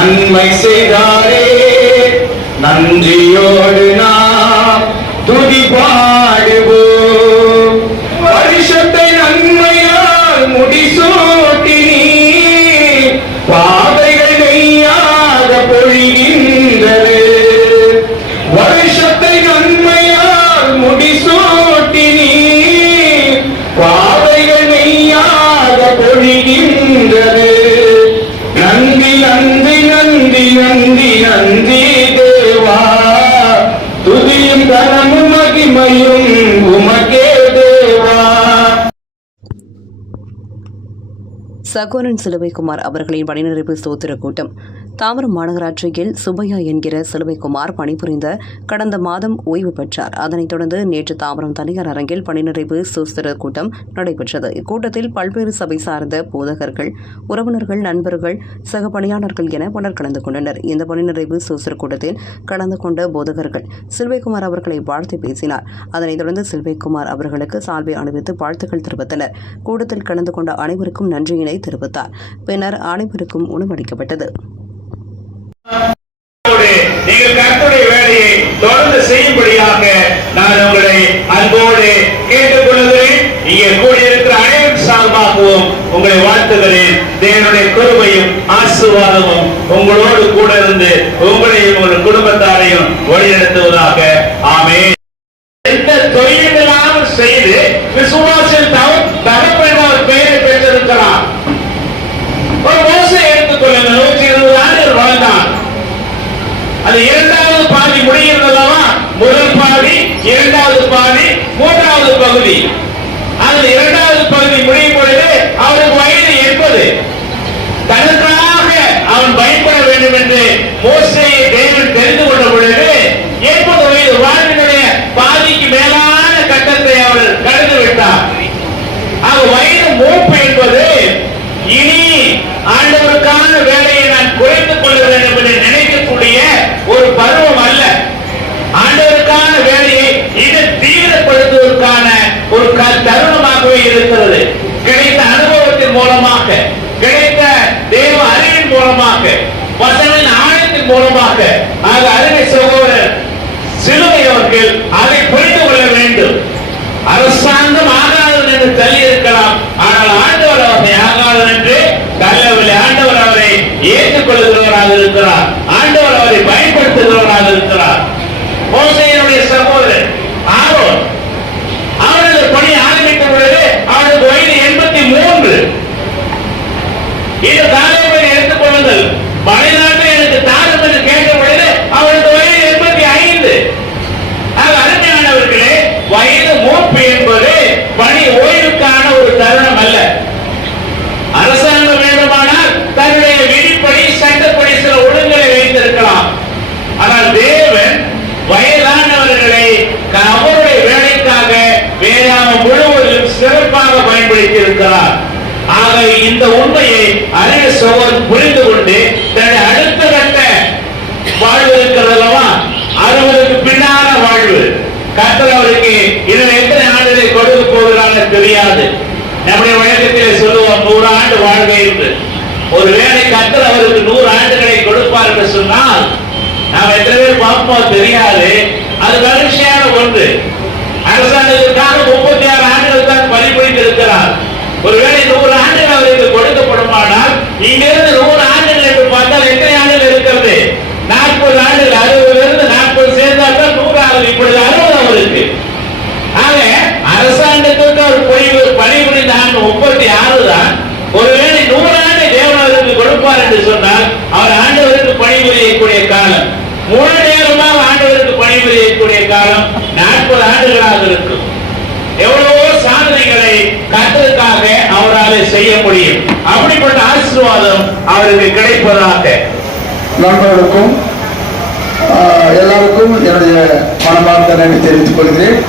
நன்மை செய்தாரே நன்றியோடு நாம் துதி பாடுவோம். வருஷத்தை நன்மையால் முடிசூட்டி பாதைகள் நெய்யாத பொழிகின்றது. வருஷத்தை சகோனன் சிலுவைக்குமார் அவர்களின் பணிநிறைவு ஸ்தோத்திர கூட்டம். தாம்பரம் மாநகராட்சியில் சுபையா என்கிற சிலுவைக்குமார் பணிபுரிந்த கடந்த மாதம் ஓய்வு பெற்றார். அதனைத் தொடர்ந்து நேற்று தாம்பரம் தனியார் அரங்கில் பணிநிறைவு சுஸ்திர கூட்டம் நடைபெற்றது. இக்கூட்டத்தில் பல்வேறு சபை சார்ந்த போதகர்கள் உறவினர்கள் நண்பர்கள் சக பணியாளர்கள் என பலர் கலந்து கொண்டனர். இந்த பணிநிறைவு சுஸ்திர கூட்டத்தில் கலந்து கொண்ட போதகர்கள் சிலுவைக்குமார் அவர்களை வாழ்த்து பேசினார். அதனைத் தொடர்ந்து சிலுவைக்குமார் அவர்களுக்கு சால்வை அணிவித்து வாழ்த்துக்கள் தெரிவித்தனர். கூட்டத்தில் கலந்து கொண்ட அனைவருக்கும் நன்றியினை தெரிவித்தார். பின்னர் அனைவருக்கும் உணவளிக்கப்பட்டது. நீங்கள் கர்த்தருடைய வேலையை தொடர்ந்து செய்யும்படியாக நான் உங்களை அன்போடு கேட்டுக்கொள்கிறேன். இங்கே கூடியிருக்கிற அனைவரும் சார்பாகவும் உங்களை வாழ்த்துகிறேன். தேவனுடைய கிருபையும் ஆசீர்வாதமும் உங்களோடு கூட இருந்து உங்களையும் உங்கள் குடும்பத்தாரையும் வழிநடத்துவதாக. ஆமே எந்த தொழிலாமல் செய்து விசுவாசில் பாதி முடிகிறது அல்லவா? முதல் பாதி இரண்டாவது பாதி மூன்றாவது பகுதி. அதில் இரண்டாவது பகுதி முடியும் பொழுது தருணமாகவே இருக்கிறது. கிடைத்த அனுபவத்தின் மூலமாக கிடைத்த தேவ அறிவின் மூலமாக வசனின் ஆழத்தின் மூலமாக ஆக அருமை சகோதரர் சிலுவை அவர்கள் அதை ஆனால் தேவன் வயதானவர்களை அவருடைய வேலைக்காக வேளாண் முழுவதும் சிறப்பாக பயன்படுத்தி இருக்கிறார் ஆக இந்த உண்மையை அரிய சோழன் புரிந்து கொண்டு தன்னை அடுத்த கட்ட வாழ்வு இருக்கிறதல்லவா அறுபதுக்கு பின்னால வாழ்வு. கத்தர் அவருக்கு இதில் எத்தனை ஆண்டுகளை கொடுக்க போகிறான்னு தெரியாது. நம்முடைய வழக்கத்தில் சொல்லுவோம் நூறு ஆண்டு வாழ்வை என்று. ஒருவேளை கத்தர் அவருக்கு நூறு ஆண்டுகளை கொடுப்பார் என்று சொன்னால் நாம் எத்தனை பேர் பார்ப்போம் தெரியாது. அது மகிழ்ச்சியான ஒன்று. அரசாங்கத்திற்காக முப்பத்தி ஆறு ஆண்டுகள் தான் பணிபுரிந்து இருக்கிறார். ஒருவேளை நூறு ஆண்டுகள் அவருக்கு கொடுக்கப்படுமானால் இங்கிருந்து நூறு ஆண்டுகள் என்று பார்த்தால் எத்தனை ஆண்டுகள் இருக்கிறது? நாற்பது ஆண்டுகள் அறுபதுல இருந்து நாற்பது சேர்ந்தால் தான் நூறு ஆண்டு இப்பொழுது அறுபது அவருக்கு. ஆக அரசாங்கத்திற்கு அவர் பொழிவு பணிபுரிந்த ஆண்டு முப்பத்தி ஆறு தான். ஒருவேளை நூறு ஆண்டு தேவனவருக்கு கொடுப்பார் என்று சொன்னால் அவர் முழு நேரமாக ஆண்டவருக்கு பணிபுரியக்கூடிய காலம் நாற்பது ஆண்டுகளாக இருக்கும் எவ்வளவோ சாதனைகளை கத்ததுக்காக அவரால் செய்ய முடியும். அப்படிப்பட்ட ஆசீர்வாதம் அவருக்கு கிடைப்பதாக. நண்பர்களுக்கும் ஆஹ், எல்லாருக்கும் என்னுடைய மனமார்ந்த நன்றி தெரிவித்துக் கொள்கிறேன்.